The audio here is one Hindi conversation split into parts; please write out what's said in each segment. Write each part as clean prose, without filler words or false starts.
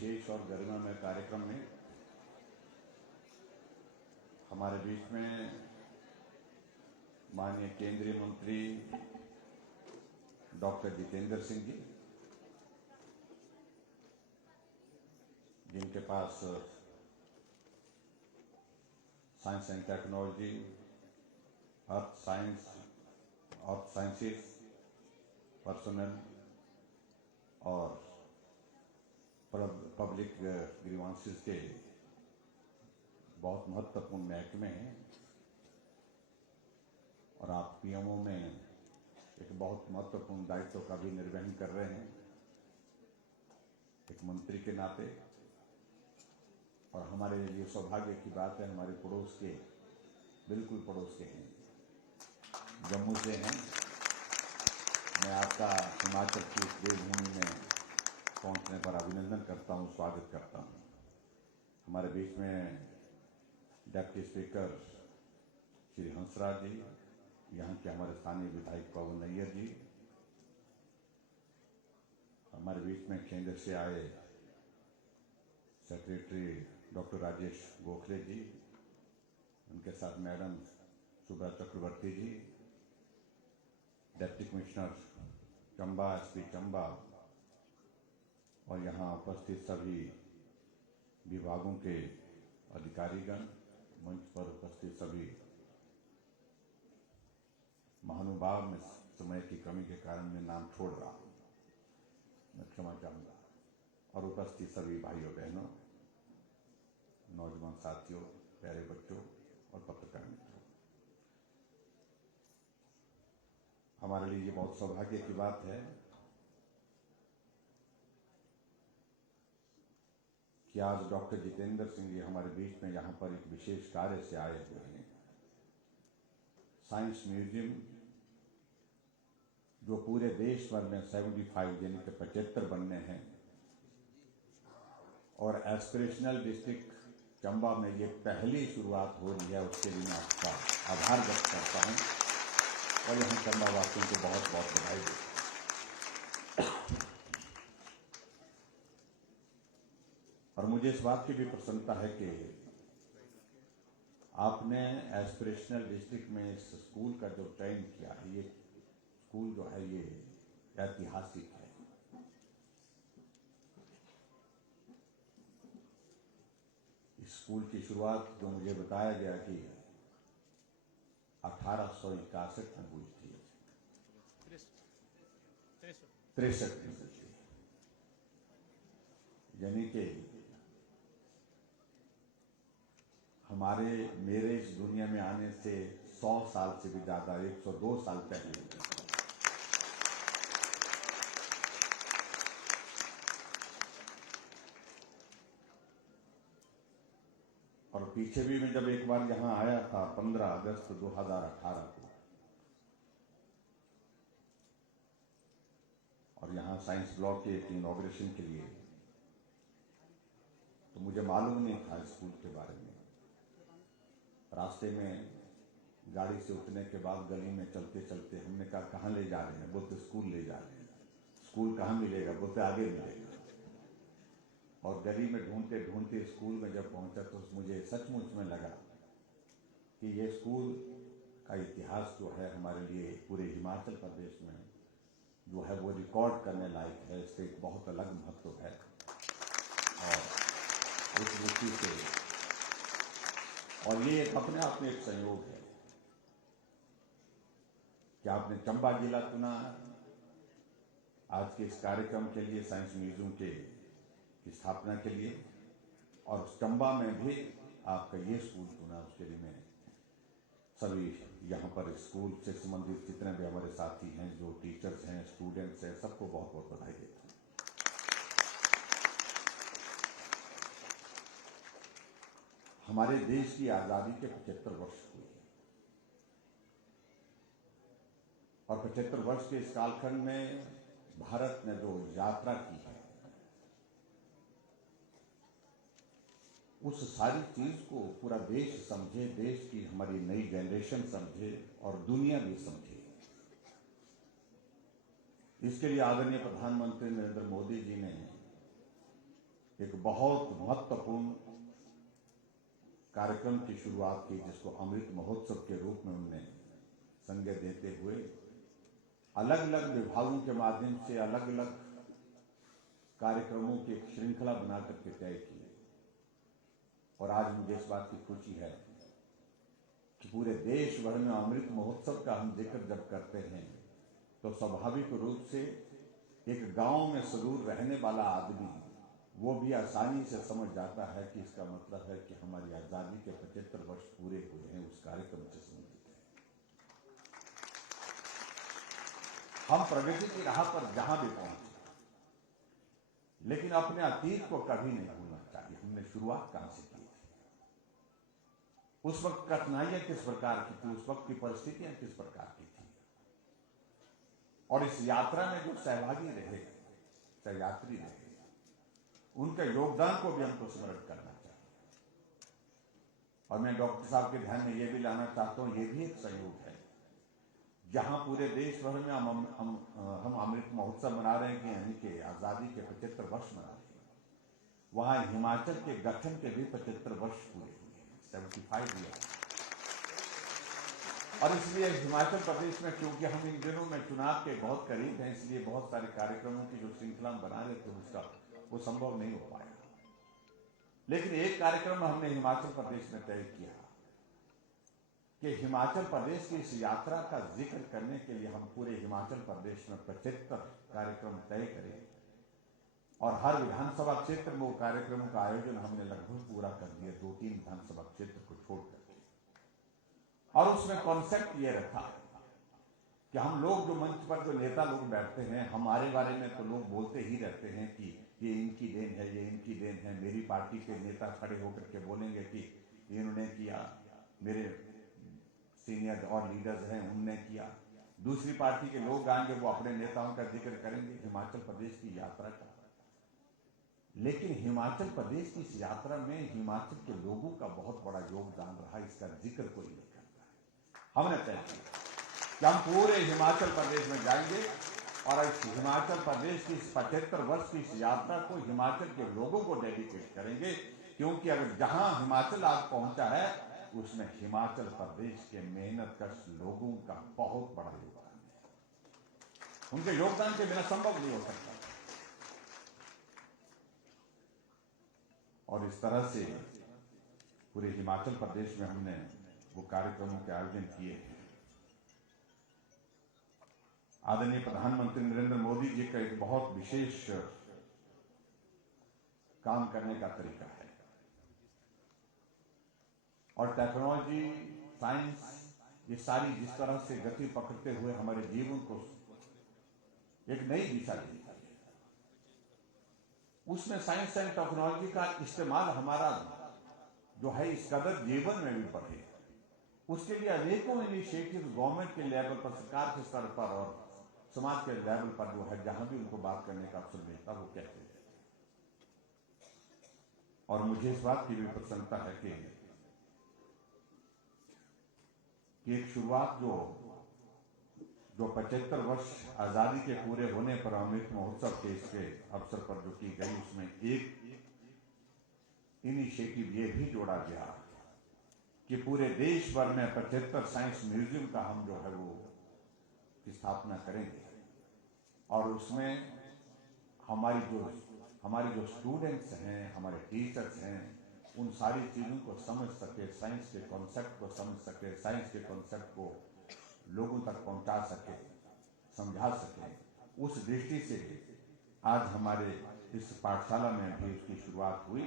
विशेष और गरिमामय कार्यक्रम में हमारे बीच में माननीय केंद्रीय मंत्री डॉक्टर जितेंद्र सिंह जी, जिनके पास science and technology, earth sciences, personal और पब्लिक ग्रीवांसेस के बहुत महत्वपूर्ण महकमे हैं और आप पीएमओ में एक बहुत महत्वपूर्ण दायित्व का भी निर्वहन कर रहे हैं एक मंत्री के नाते। और हमारे लिए सौभाग्य की बात है, हमारे पड़ोस के, बिल्कुल पड़ोस के हैं, जम्मू से हैं। मैं आपका हिमाचल की इस देवभूमि में पहुंचने पर अभिनंदन करता हूं, स्वागत करता हूं। हमारे बीच में डिप्टी स्पीकर श्री हंसराज जी, यहाँ के हमारे स्थानीय विधायक पवन नैयर जी, हमारे बीच में केंद्र से आए सेक्रेटरी डॉक्टर राजेश गोखले जी, उनके साथ madam Subra Chakravarty ji, deputy commissioner Chamba, SP Chamba, और यहाँ उपस्थित सभी विभागों के अधिकारीगण, मंच पर उपस्थित सभी महानुभाव। में समय की कमी के कारण मैं नाम छोड़ रहा हूँ, मैं क्षमा चाहूँगा। और उपस्थित सभी भाइयों बहनों, नौजवान साथियों, प्यारे बच्चों और पत्रकार मित्रों, हमारे लिए ये बहुत सौभाग्य की बात है कि आज डॉक्टर जितेंद्र सिंह जी हमारे बीच में यहाँ पर एक विशेष कार्य से आए हुए हैं। साइंस म्यूजियम जो पूरे देश भर में 75 यानी कि 75 बनने हैं और एस्पिरेशनल डिस्ट्रिक्ट चंबा में ये पहली शुरुआत हो रही है, उसके लिए मैं आपका आभार व्यक्त करता हूँ और यहाँ चंबा वासियों को बहुत बहुत बधाई देता हूँ। और मुझे इस बात की भी प्रसन्नता है कि आपने एस्पिरेशनल डिस्ट्रिक्ट में इस स्कूल का जो चयन किया है, ये स्कूल जो है ये ऐतिहासिक है। इस स्कूल की शुरुआत जो मुझे बताया गया कि 1861 में हुई थी, 63 में हुई थी, यानी कि मेरे इस दुनिया में आने से 100 साल से भी ज्यादा, 102 साल पहले। और पीछे भी मैं जब एक बार यहाँ आया था 15 अगस्त 2018 को, और यहाँ साइंस ब्लॉक के एक इनॉग्रेशन के लिए, तो मुझे मालूम नहीं था स्कूल के बारे में। रास्ते में गाड़ी से उतरने के बाद गली में चलते चलते हमने कहा कहाँ ले जा रहे हैं, बोलते स्कूल ले जा रहे हैं। स्कूल कहाँ मिलेगा, बोलते आगे मिलेगा। और गली में ढूंढते ढूंढते स्कूल में जब पहुंचा तो मुझे सचमुच में लगा कि ये स्कूल का इतिहास जो है हमारे लिए पूरे हिमाचल प्रदेश में जो है वो रिकॉर्ड करने लायक है। इसका एक बहुत अलग महत्व है और उस दृष्टि से, और ये अपने आप में एक संयोग है कि आपने चंबा जिला चुना आज के इस कार्यक्रम के लिए, साइंस म्यूजियम के की स्थापना के लिए, और चंबा में भी आपका ये स्कूल चुना। उसके लिए मैं सभी यहाँ पर स्कूल से संबंधित जितने भी हमारे साथी हैं, जो टीचर्स हैं, स्टूडेंट्स हैं, सबको बहुत बहुत बधाई देता हूँ। हमारे देश की आजादी के 75 वर्ष हुए और 75 वर्ष के इस कालखंड में भारत ने जो यात्रा की है, उस सारी चीज को पूरा देश समझे, देश की हमारी नई जनरेशन समझे और दुनिया भी समझे। इसके लिए आदरणीय प्रधानमंत्री नरेंद्र मोदी जी ने एक बहुत महत्वपूर्ण कार्यक्रम की शुरुआत की, जिसको अमृत महोत्सव के रूप में उन्होंने संज्ञा देते हुए अलग अलग विभागों के माध्यम से अलग अलग कार्यक्रमों की एक श्रृंखला बना करके तय की। और आज मुझे इस बात की खुशी है कि पूरे देश भर में अमृत महोत्सव का हम जिक्र जब करते हैं तो स्वाभाविक रूप से एक गांव में सुदूर रहने वाला आदमी वो भी आसानी से समझ जाता है कि इसका मतलब है कि हमारी आजादी के 75 वर्ष पूरे हुए हैं, उस कार्यक्रम से संबंधित है। हम प्रगति की राह पर जहां भी पहुंचे, लेकिन अपने अतीत को कभी नहीं भूलना चाहिए। हमने शुरुआत कहां से की थी, उस वक्त कठिनाइयां किस प्रकार की थी, उस वक्त की परिस्थितियां किस प्रकार की थी, और इस यात्रा में जो सहभागी रहे, सहयात्री रहे, उनके योगदान को भी हमको स्मरण करना चाहिए। और मैं डॉक्टर साहब के ध्यान में ये भी लाना चाहता हूं, ये भी एक संयोग है जहां पूरे देश भर में हम अमृत महोत्सव मना रहे हैं, यानी कि आजादी के 75 वर्ष मना रहे हैं, वहां हिमाचल के गठन के भी 75 वर्ष पूरे हुए हैं, 75 ईयर। और इसलिए हिमाचल प्रदेश में, क्योंकि हम इन दिनों में चुनाव के बहुत करीब हैं, इसलिए बहुत सारे कार्यक्रमों की जो श्रृंखला बना रहे थे उसका वो संभव नहीं हो पाया। लेकिन एक कार्यक्रम हमने हिमाचल प्रदेश में तय किया कि हिमाचल प्रदेश की इस यात्रा का जिक्र करने के लिए हम पूरे हिमाचल प्रदेश में 75 कार्यक्रम तय करें, और हर विधानसभा क्षेत्र में वो कार्यक्रमों का आयोजन हमने लगभग पूरा कर दिया, 2-3 विधानसभा क्षेत्र को छोड़ करके। और उसमें कॉन्सेप्ट ये रखा कि हम लोग जो मंच पर जो नेता लोग बैठते हैं, हमारे बारे में तो लोग बोलते ही रहते हैं कि ये इनकी देन है, ये इनकी देन है। मेरी पार्टी के नेता खड़े होकर के बोलेंगे कि इन्होंने किया, मेरे सीनियर और लीडर्स हैं उनने किया। दूसरी पार्टी के लोग आएंगे, वो अपने नेताओं का जिक्र करेंगे हिमाचल प्रदेश की यात्रा का। लेकिन हिमाचल प्रदेश की इस यात्रा में हिमाचल के लोगों का बहुत बड़ा योगदान रहा, इसका जिक्र कोई नहीं करता है। हमने तय किया कि हम पूरे हिमाचल प्रदेश में जाएंगे और इस हिमाचल प्रदेश की 75 वर्ष की इस यात्रा को हिमाचल के लोगों को डेडिकेट करेंगे, क्योंकि अगर जहां हिमाचल आज पहुंचा है उसमें हिमाचल प्रदेश के मेहनतकश लोगों का बहुत बड़ा योगदान है। उनके योगदान के बिना संभव नहीं हो सकता। और इस तरह से पूरे हिमाचल प्रदेश में हमने वो कार्यक्रमों के आयोजन किए हैं। आदरणीय प्रधानमंत्री नरेंद्र मोदी जी का एक बहुत विशेष काम करने का तरीका है, और टेक्नोलॉजी, साइंस, ये सारी जिस तरह से गति पकड़ते हुए हमारे जीवन को एक नई दिशा दी, उसमें साइंस एंड टेक्नोलॉजी का इस्तेमाल हमारा जो है इस कदर जीवन में भी बढ़े, उसके लिए अनेकों इनिशिएटिव गवर्नमेंट के लेवल पर, सरकार के स्तर पर और समाज के लेवल पर जो है, जहां भी उनको बात करने का अवसर मिलता वो कहते हैं। और मुझे इस बात की भी प्रसन्नता है कि एक शुरुआत जो 75 वर्ष आजादी के पूरे होने पर अमृत महोत्सव के इसके अवसर पर जो की गई, उसमें एक इनिशिएटिव ये भी जोड़ा गया कि पूरे देश भर में 75 साइंस म्यूजियम का हम जो है वो की स्थापना करेंगे, और उसमें हमारी जो स्टूडेंट्स हैं, हमारे टीचर्स हैं, उन सारी चीज़ों को समझ सके, साइंस के कॉन्सेप्ट को समझ सके, साइंस के कॉन्सेप्ट को लोगों तक पहुंचा सके, समझा सके। उस दृष्टि से आज हमारे इस पाठशाला में भी उसकी शुरुआत हुई।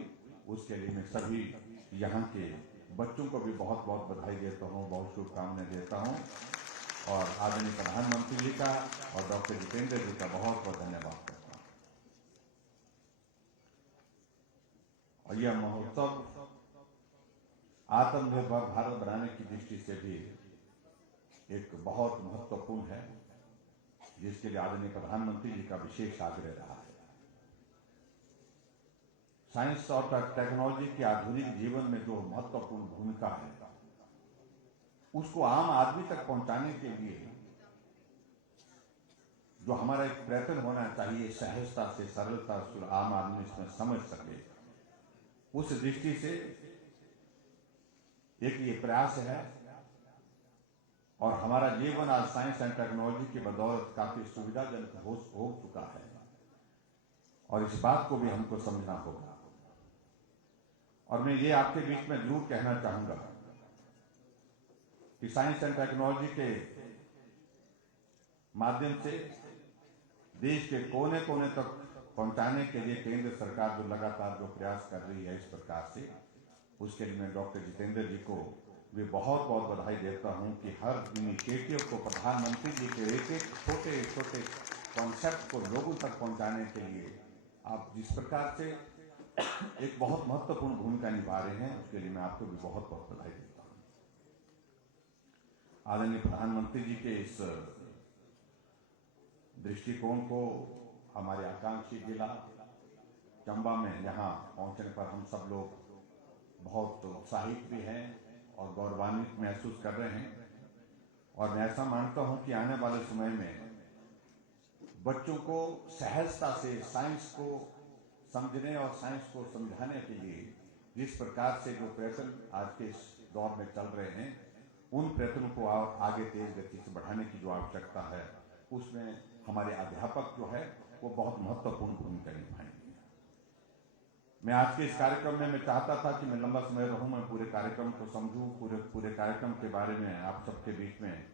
उसके लिए मैं सभी यहाँ के बच्चों को भी बहुत बहुत बधाई देता हूँ, बहुत शुभकामनाएं देता हूँ, और आदरणीय प्रधानमंत्री जी का और डॉक्टर जितेंद्र जी का बहुत बहुत धन्यवाद करता हूँ। और यह महोत्सव आत्मनिर्भर भारत बनाने की दृष्टि से भी एक बहुत महत्वपूर्ण है, जिसके लिए आदरणीय प्रधानमंत्री जी का विशेष आग्रह रहा है। साइंस और टेक्नोलॉजी के आधुनिक जीवन में जो महत्वपूर्ण भूमिका है, उसको आम आदमी तक पहुंचाने के लिए जो हमारा एक प्रयत्न होना चाहिए सहजता से, सरलता से आम आदमी इसमें समझ सके, उस दृष्टि से एक ये प्रयास है। और हमारा जीवन आज साइंस एंड टेक्नोलॉजी की बदौलत काफी सुविधाजनक हो चुका है, और इस बात को भी हमको समझना होगा। और मैं ये आपके बीच में जरूर कहना चाहूंगा कि साइंस एंड टेक्नोलॉजी के माध्यम से देश के कोने कोने तक पहुंचाने के लिए केंद्र सरकार जो लगातार जो प्रयास कर रही है इस प्रकार से, उसके लिए मैं डॉक्टर जितेंद्र जी को भी बहुत बहुत बधाई देता हूं कि हर इनिशिएटिव को प्रधानमंत्री जी के एक एक छोटे छोटे कॉन्सेप्ट को लोगों तक पहुंचाने के लिए आप जिस प्रकार से एक बहुत महत्वपूर्ण भूमिका निभा रहे हैं, उसके लिए मैं आपको भी बहुत बहुत बधाई देता हूं। आदरणीय प्रधानमंत्री जी के इस दृष्टिकोण को हमारे आकांक्षी जिला चंबा में यहाँ पहुंचने पर हम सब लोग बहुत उत्साहित भी हैं और गौरवान्वित महसूस कर रहे हैं। और मैं ऐसा मानता हूं कि आने वाले समय में बच्चों को सहजता से साइंस को समझने और साइंस को समझाने के लिए जिस प्रकार से जो प्रयत्न आज के इस दौर में चल रहे हैं, उन प्रयत्नों को आगे तेज गति से बढ़ाने की जो आवश्यकता है, उसमें हमारे अध्यापक जो है वो बहुत महत्वपूर्ण भूमिका निभाएंगे। मैं आज के इस कार्यक्रम में मैं चाहता था कि मैं लंबा समय रहूं, मैं पूरे कार्यक्रम को समझूं, पूरे कार्यक्रम के बारे में आप सबके बीच में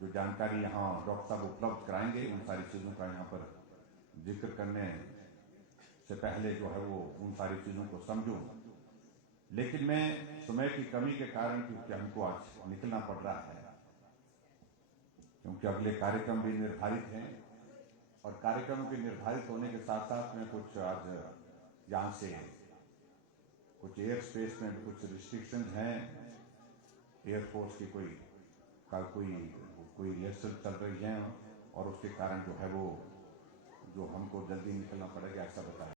जो जानकारी यहाँ डॉक्टर साहब उपलब्ध कराएंगे, उन सारी चीज़ों का यहाँ पर जिक्र करने से पहले जो है वो उन सारी चीज़ों को समझूं। लेकिन मैं समय की कमी के कारण, क्योंकि हमको आज निकलना पड़ रहा है, क्योंकि अगले कार्यक्रम भी निर्धारित हैं, और कार्यक्रम के निर्धारित होने के साथ साथ में कुछ आज यहाँ से कुछ एयर स्पेस में कुछ रिस्ट्रिक्शन हैं, एयरफोर्स की कोई रिहर्सल चल रही है, और उसके कारण जो है वो जो हमको जल्दी निकलना पड़ेगा ऐसा बताया।